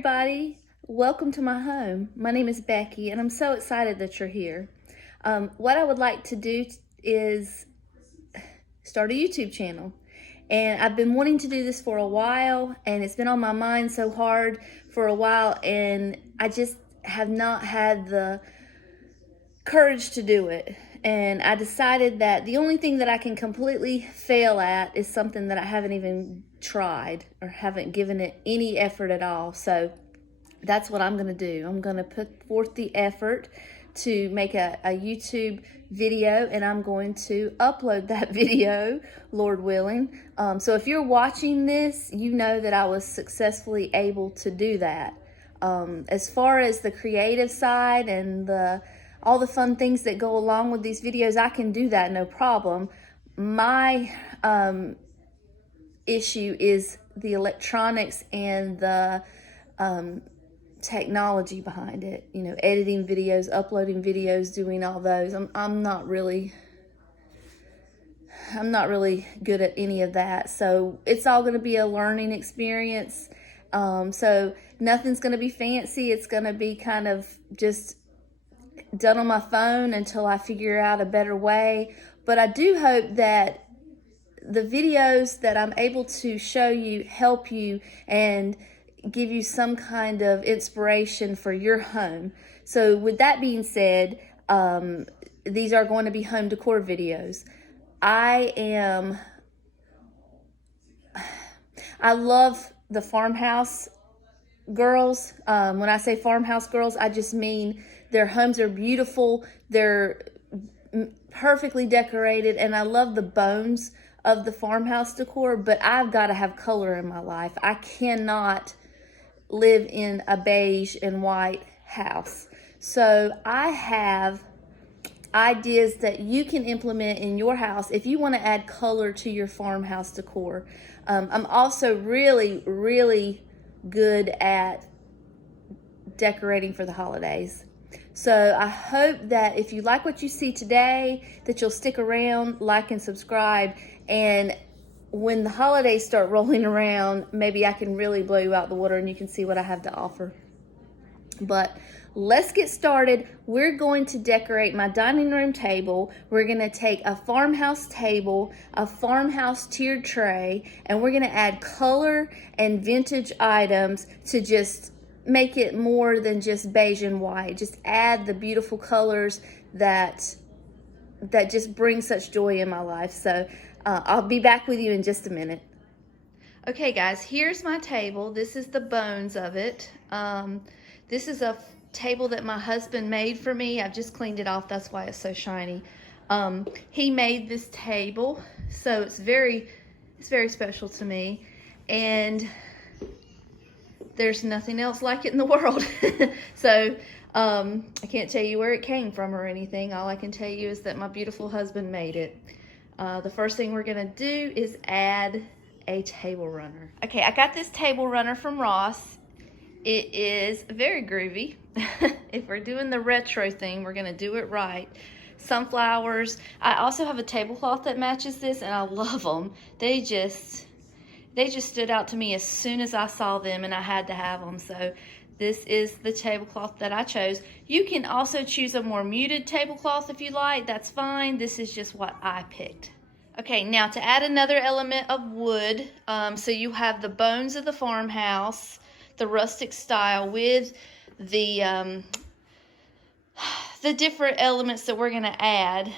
everybody. Welcome to my home. My name is Becky and I'm so excited that you're here. What I would like to do is start a YouTube channel. And I've been wanting to do this for a while, and it's been on my mind so hard for a while, and I just have not had the courage to do it. And I decided that the only thing that I can completely fail at is something that I haven't even tried or haven't given it any effort at all. So that's what I'm going to do. I'm going to put forth the effort to make a YouTube video, and I'm going to upload that video, Lord willing. So if you're watching this, you know that I was successfully able to do that. As far as the creative side and all the fun things that go along with these videos, I can do that, no problem. My issue is the electronics and the technology behind it. You know, editing videos, uploading videos, doing all those. I'm not really good at any of that. So it's all going to be a learning experience. So nothing's going to be fancy. It's going to be kind of just done on my phone until I figure out a better way. But I do hope that the videos that I'm able to show you help you and give you some kind of inspiration for your home. So with that being said, these are going to be home decor videos. I love the farmhouse girls. When I say farmhouse girls, I just mean their homes are beautiful, they're perfectly decorated, and I love the bones of the farmhouse decor, but I've got to have color in my life. I cannot live in a beige and white house. So I have ideas that you can implement in your house if you want to add color to your farmhouse decor. I'm also really good at decorating for the holidays. So I hope that if you like what you see today, that you'll stick around, like and subscribe, and when the holidays start rolling around, maybe I can really blow you out the water and you can see what I have to offer. But let's get started. We're going to decorate my dining room table. We're going to take a farmhouse table, a farmhouse tiered tray, and we're going to add color and vintage items to just make it more than just beige and white. Just add the beautiful colors that just bring such joy in my life. So I'll be back with you in just a minute. Okay guys, here's my table. This is the bones of it. This is a table that my husband made for me. I've just cleaned it off, that's why it's so shiny. He made this table, so it's very special to me, and there's nothing else like it in the world. So I can't tell you where it came from or anything. All I can tell you is that my beautiful husband made it. The first thing we're gonna do is add a table runner. Okay, I got this table runner from Ross. It is very groovy. If we're doing the retro thing, we're gonna do it right. Sunflowers. I also have a tablecloth that matches this, and I love them. They just stood out to me as soon as I saw them, and I had to have them. So this is the tablecloth that I chose. You can also choose a more muted tablecloth if you like. That's fine. This is just what I picked. Okay, now to add another element of wood, so you have the bones of the farmhouse, the rustic style with the different elements that we're gonna add,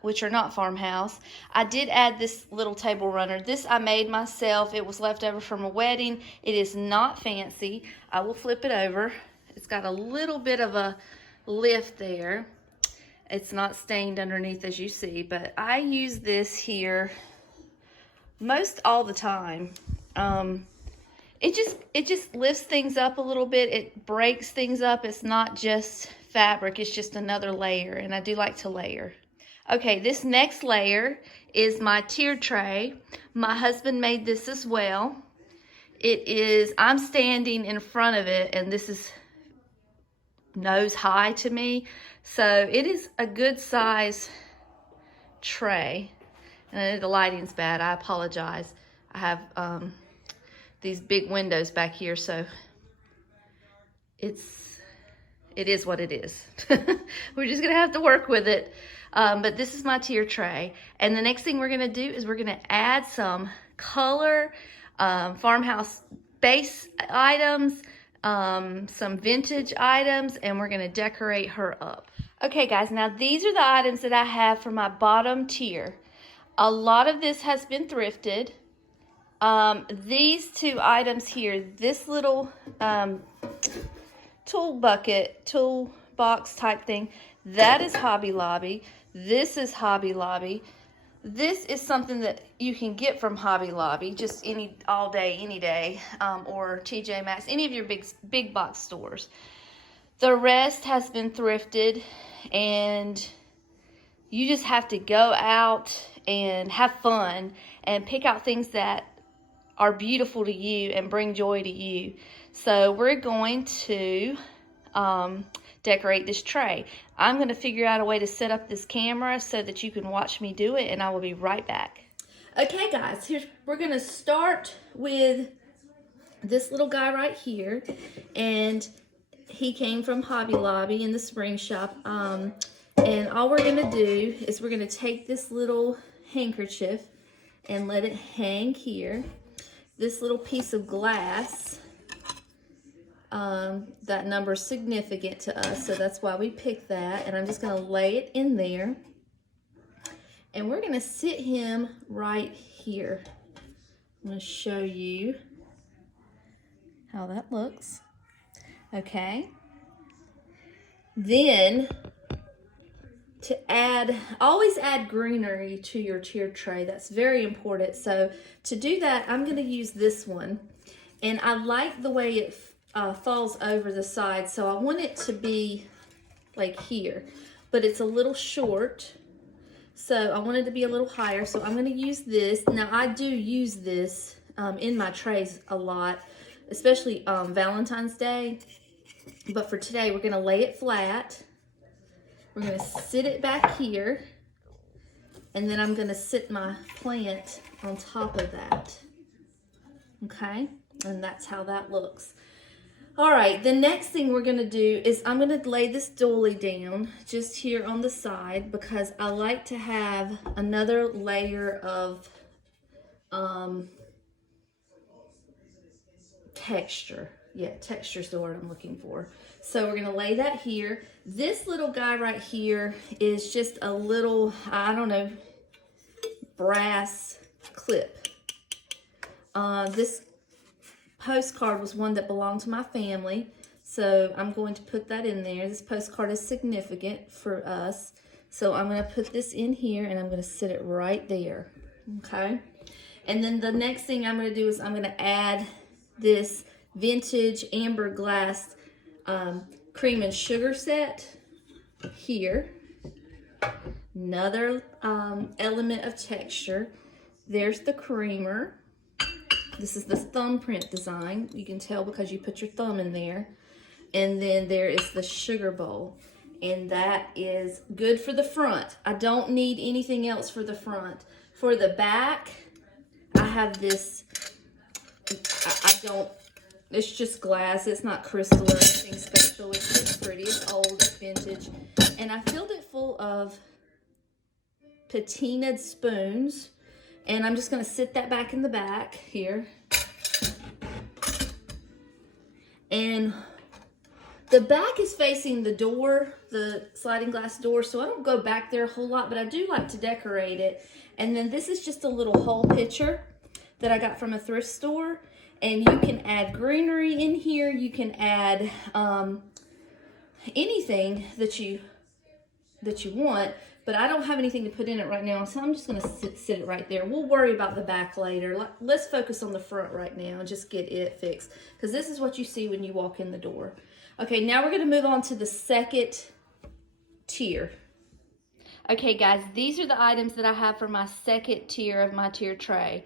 which are not farmhouse. I did add this little table runner. This I made myself. It was left over from a wedding. It is not fancy. I will flip it over. It's got a little bit of a lift there. It's not stained underneath, as you see, but I use this here most all the time. It just lifts things up a little bit. It breaks things up. It's not just fabric. It's just another layer, and I do like to layer. Okay, this next layer is my tiered tray. My husband made this as well. I'm standing in front of it, and this is nose high to me. So it is a good size tray. And the lighting's bad, I apologize. I have these big windows back here, so it is what it is. We're just gonna have to work with it. But this is my tier tray. And the next thing we're gonna do is we're gonna add some color, farmhouse base items, some vintage items, and we're gonna decorate her up. Okay guys, now these are the items that I have for my bottom tier. A lot of this has been thrifted. These two items here, this little toolbox type thing, that is Hobby Lobby. This is Hobby Lobby. This is something that you can get from Hobby Lobby, just all day, any day, or TJ Maxx, any of your big box stores. The rest has been thrifted, and you just have to go out and have fun and pick out things that are beautiful to you and bring joy to you. So we're going to decorate this tray. I'm going to figure out a way to set up this camera so that you can watch me do it, and I will be right back. Okay guys, we're going to start with this little guy right here, and he came from Hobby Lobby in the spring shop. And all we're going to do is we're going to take this little handkerchief and let it hang here. This little piece of glass, that number is significant to us, so that's why we picked that. And I'm just going to lay it in there. And we're going to sit him right here. I'm going to show you how that looks. Okay. Then, always add greenery to your tier tray. That's very important. So to do that, I'm going to use this one. And I like the way it falls over the side. So I want it to be like here, but it's a little short. So I want it to be a little higher. So I'm going to use this. Now I do use this in my trays a lot, especially Valentine's Day. But for today, we're going to lay it flat. We're going to sit it back here, and then I'm going to sit my plant on top of that. Okay, and that's how that looks. All right, the next thing we're going to do is I'm going to lay this dolly down just here on the side, because I like to have another layer of texture. Yeah, texture is the word I'm looking for. So we're going to lay that here. This little guy right here is just a little, I don't know, brass clip. This postcard was one that belonged to my family, so I'm going to put that in there. This postcard is significant for us, so I'm going to put this in here, and I'm going to sit it right there. Okay, and then the next thing I'm going to do is I'm going to add this vintage amber glass cream and sugar set here. Another element of texture. There's the creamer. This is the thumbprint design. You can tell because you put your thumb in there. And then there is the sugar bowl. And that is good for the front. I don't need anything else for the front. For the back, I have this, it's just glass. It's not crystal or anything special. It's just pretty. It's old. It's vintage. And I filled it full of patinaed spoons. And I'm just going to sit that back in the back here. And the back is facing the door, the sliding glass door, so I don't go back there a whole lot, but I do like to decorate it. And then this is just a little hole pitcher that I got from a thrift store. And you can add greenery in here. You can add anything that you want. But I don't have anything to put in it right now, so I'm just going to sit it right there. We'll worry about the back later. Let's focus on the front right now and just get it fixed, because this is what you see when you walk in the door. Okay, now we're going to move on to the second tier. Okay, guys, these are the items that I have for my second tier of my tier tray.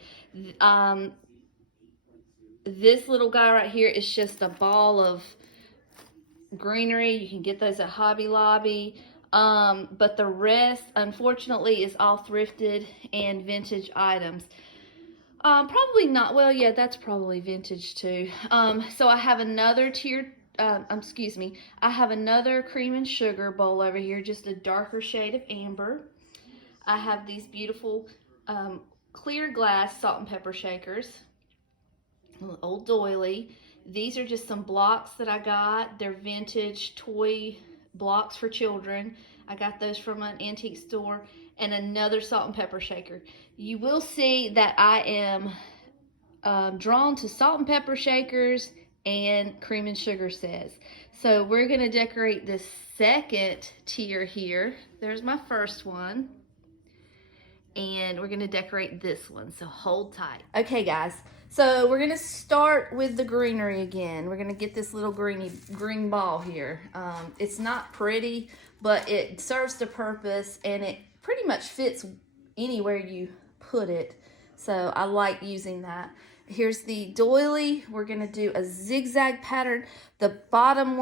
This little guy right here is just a ball of greenery. You can get those at Hobby Lobby. But the rest, unfortunately, is all thrifted and vintage items. Probably not, well, yeah, that's probably vintage too. So I have another tier excuse me, I have another cream and sugar bowl over here, just a darker shade of amber. I have these beautiful clear glass salt and pepper shakers, old doily. These are just some blocks that I got. They're vintage toy blocks for children. I got those from an antique store. And another salt and pepper shaker. You will see that I am drawn to salt and pepper shakers and cream and sugar sets. So we're going to decorate this second tier here. There's my first one. And we're going to decorate this one, so hold tight. Okay, guys, so we're going to start with the greenery again. We're going to get this little green ball here. It's not pretty, but it serves the purpose, and it pretty much fits anywhere you put it. So I like using that. Here's the doily. We're going to do a zigzag pattern. The bottom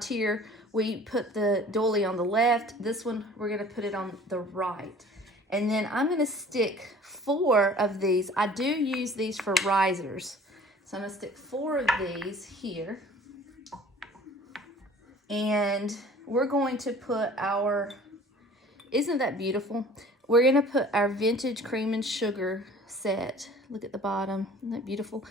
tier, we put the doily on the left. This one, we're going to put it on the right. And then I'm going to stick 4 of these. I do use these for risers. So I'm going to stick 4 of these here. And we're going to put our, isn't that beautiful? We're going to put our vintage cream and sugar set. Look at the bottom. Isn't that beautiful?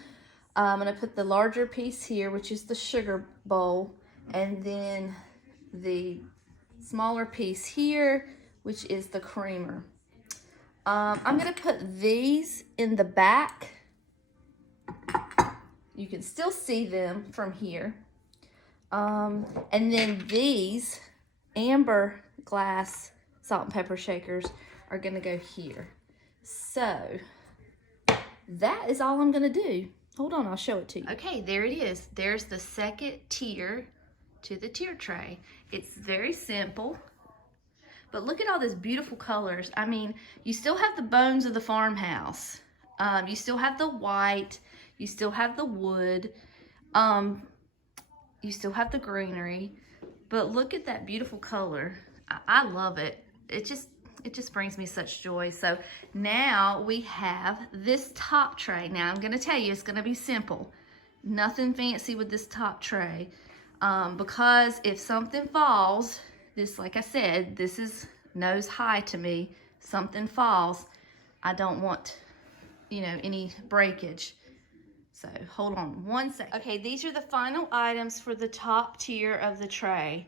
I'm going to put the larger piece here, which is the sugar bowl. And then the smaller piece here, which is the creamer. I'm going to put these in the back. You can still see them from here. And then these amber glass salt and pepper shakers are going to go here. So that is all I'm going to do. Hold on, I'll show it to you. Okay, there it is. There's the second tier to the tier tray. It's very simple, but look at all these beautiful colors. I mean, you still have the bones of the farmhouse. You still have the white. You still have the wood. You still have the greenery, but look at that beautiful color. I love it. It just brings me such joy. So now we have this top tray. Now I'm gonna tell you, it's gonna be simple. Nothing fancy with this top tray. Because if something falls, this, like I said, this is nose high to me. Something falls, I don't want, any breakage. So hold on one second. Okay, these are the final items for the top tier of the tray.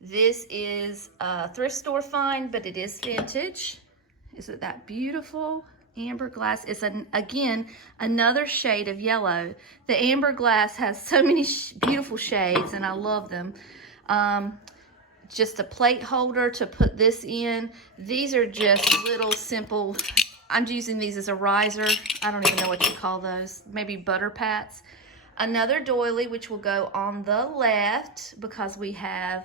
This is a thrift store find, but it is vintage. Isn't that beautiful? Amber glass. It's, again, another shade of yellow. The amber glass has so many beautiful shades, and I love them. Just a plate holder to put this in. These are just little simple, I'm using these as a riser. I don't even know what you call those. Maybe butter pats. Another doily, which will go on the left, because we have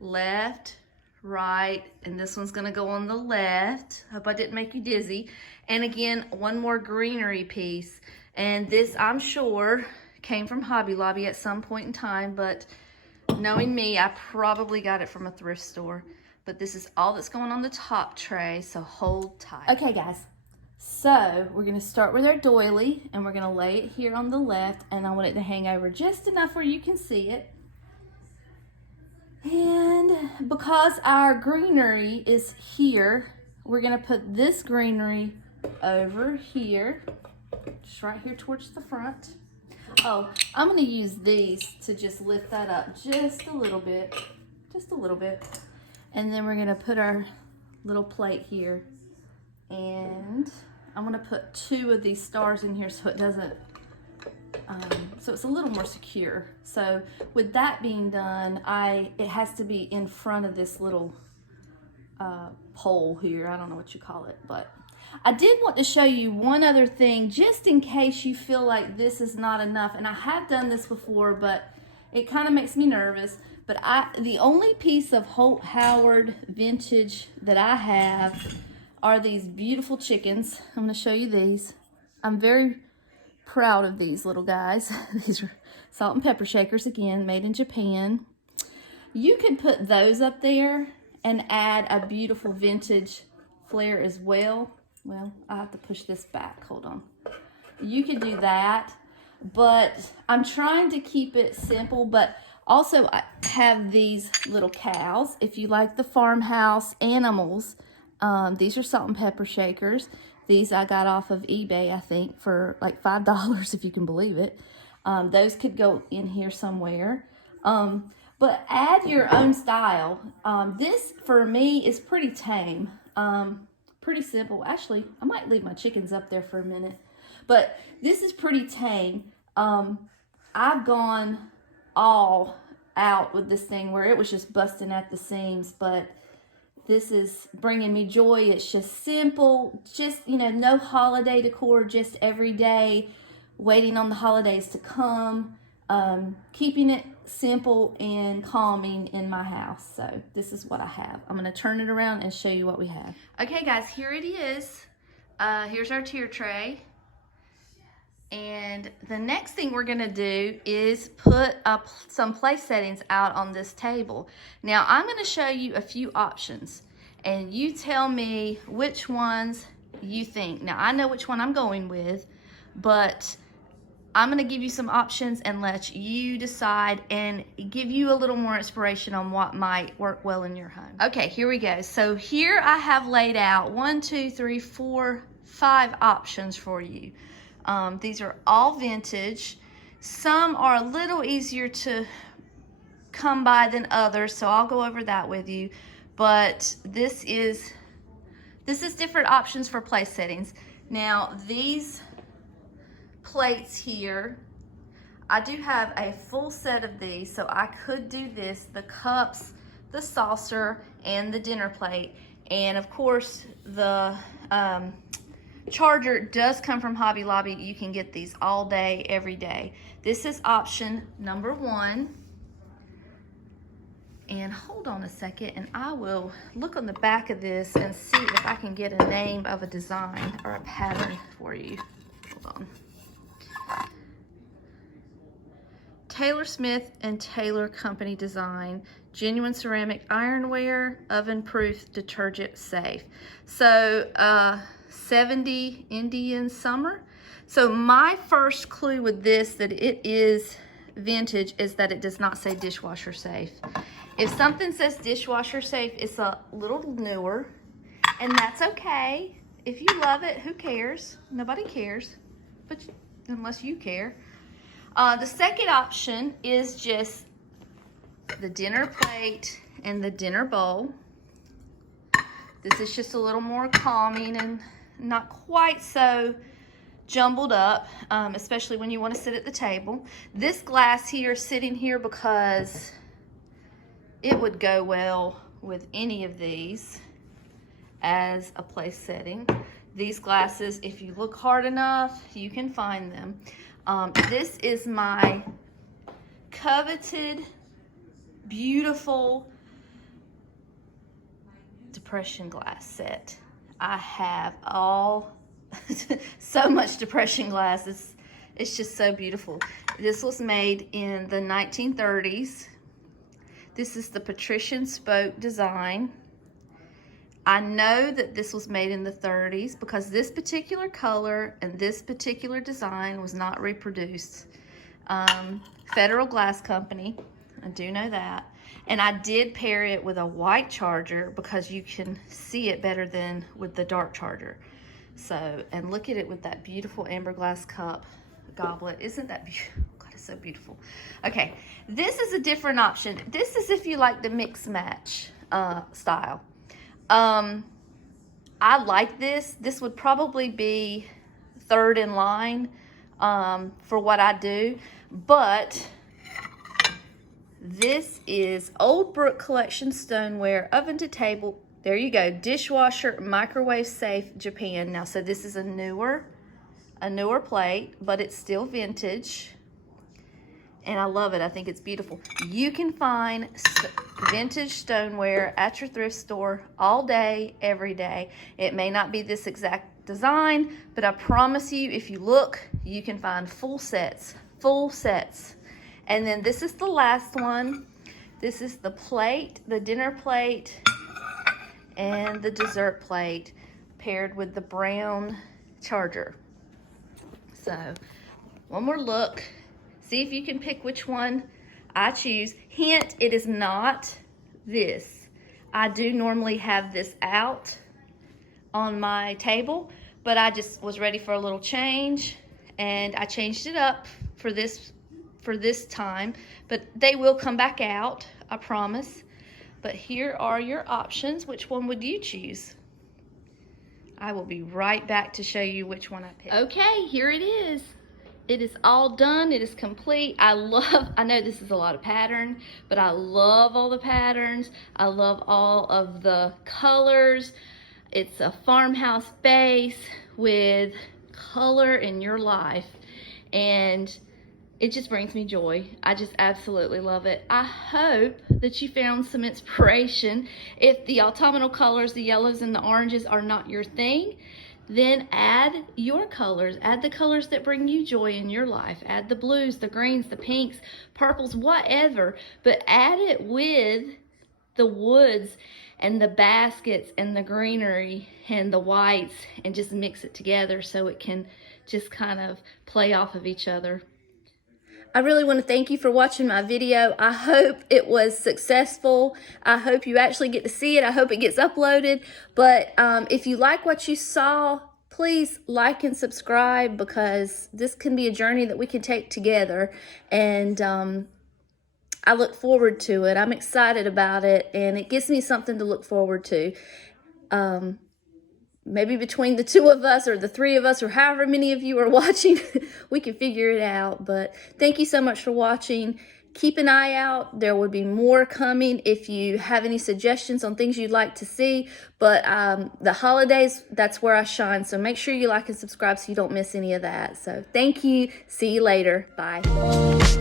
left, right, and this one's gonna go on the left. Hope I didn't make you dizzy. And again, one more greenery piece. And this, I'm sure, came from Hobby Lobby at some point in time, but knowing me, I probably got it from a thrift store. But this is all that's going on the top tray, so hold tight. Okay, guys, so we're gonna start with our doily, and we're gonna lay it here on the left, and I want it to hang over just enough where you can see it. And because our greenery is here, we're gonna put this greenery over here, just right here towards the front. Oh, I'm gonna use these to just lift that up just a little bit. And then we're gonna put our little plate here. And I'm gonna put 2 of these stars in here so it doesn't, so it's a little more secure. So with that being done, it has to be in front of this little pole here. I don't know what you call it, but I did want to show you one other thing, just in case you feel like this is not enough. And I have done this before, but it kind of makes me nervous. But the only piece of Holt Howard vintage that I have are these beautiful chickens. I'm going to show you these. I'm very proud of these little guys. These are salt and pepper shakers, again, made in Japan. You can put those up there and add a beautiful vintage flair as well. Well, I have to push this back. Hold on. You could do that. but I'm trying to keep it simple. But also I have these little cows. If you like the farmhouse animals, these are salt and pepper shakers. These I got off of eBay, I think, for like $5, if you can believe it. Those could go in here somewhere. But add your own style. This, for me, is pretty tame. Pretty simple. Actually, I might leave my chickens up there for a minute. But this is pretty tame. I've gone all out with this thing where it was just busting at the seams, but this is bringing me joy. It's just simple, just, no holiday decor, just every day, waiting on the holidays to come, keeping it simple and calming in my house. So this is what I have. I'm going to turn it around and show you what we have. Okay, guys, here it is. Here's our tier tray. And the next thing we're going to do is put up some place settings out on this table. Now, I'm going to show you a few options, and you tell me which ones you think. Now, I know which one I'm going with, but I'm going to give you some options and let you decide and give you a little more inspiration on what might work well in your home. Okay, here we go. So here I have laid out 1, 2, 3, 4, 5 options for you. These are all vintage. Some are a little easier to come by than others, so I'll go over that with you. But this is different options for place settings. Now, these plates here, I do have a full set of these, so I could do this, the cups, the saucer, and the dinner plate. And of course, the charger does come from Hobby Lobby. You can get these all day, every day. This is option number 1. And hold on a second, and I will look on the back of this and see if I can get a name of a design or a pattern for you. Hold on. Taylor Smith and Taylor Company design, genuine ceramic ironware, oven-proof, detergent safe. So 70 Indian summer. So my first clue with this that it is vintage is that it does not say dishwasher safe. If something says dishwasher safe, it's a little newer, and that's okay. If you love it, who cares? Nobody cares, but unless you care. The second option is just the dinner plate and the dinner bowl. This is just a little more calming and not quite so jumbled up, especially when you want to sit at the table. This glass here, sitting here, because it would go well with any of these as a place setting. These glasses, if you look hard enough, you can find them. This is my coveted, beautiful depression glass set. I have all so much depression glass. It's just so beautiful. This was made in the 1930s. This is the patrician spoke design. I know that this was made in the 30s because this particular color and this particular design was not reproduced. Federal Glass Company, I do know that. And I did pair it with a white charger because you can see it better than with the dark charger. So, and look at it with that beautiful amber glass cup goblet. Isn't that beautiful? God, it's so beautiful. Okay, this is a different option. This is if you like the mix match style. I like this. This would probably be third in line for what I do, but this is Old Brook Collection stoneware, oven to table. There you go, dishwasher, microwave safe, Japan. Now, so this is a newer plate, but it's still vintage, and I love it. I think it's beautiful. You can find vintage stoneware at your thrift store all day, every day. It may not be this exact design, but I promise you, if you look, you can find full sets. And then this is the last one. This is the plate, the dinner plate, and the dessert plate paired with the brown charger. So One more look. See if you can pick which one I choose. Hint, it is not this. I do normally have this out on my table, but I just was ready for a little change, and I changed it up for this time, but they will come back out, I promise. But here are your options. Which one would you choose? I will be right back to show you which one I picked. Okay, here it is. It is all done. It is complete. I know this is a lot of pattern, but I love all the patterns. I love all of the colors. It's a farmhouse base with color in your life, and it just brings me joy. I just absolutely love it. I hope that you found some inspiration. If the autumnal colors, the yellows and the oranges, are not your thing, then add your colors. Add the colors that bring you joy in your life. Add the blues, the greens, the pinks, purples, whatever. But add it with the woods and the baskets and the greenery and the whites, and just mix it together so it can just kind of play off of each other. I really want to thank you for watching my video. I hope it was successful. I hope you actually get to see it. I hope it gets uploaded. But if you like what you saw, please like and subscribe, because this can be a journey that we can take together. And I look forward to it. I'm excited about it, and it gives me something to look forward to. Maybe between the two of us, or the three of us, or however many of you are watching, we can figure it out. But thank you so much for watching. Keep an eye out. There will be more coming if you have any suggestions on things you'd like to see. But the holidays, that's where I shine. So make sure you like and subscribe so you don't miss any of that. So thank you. See you later. Bye.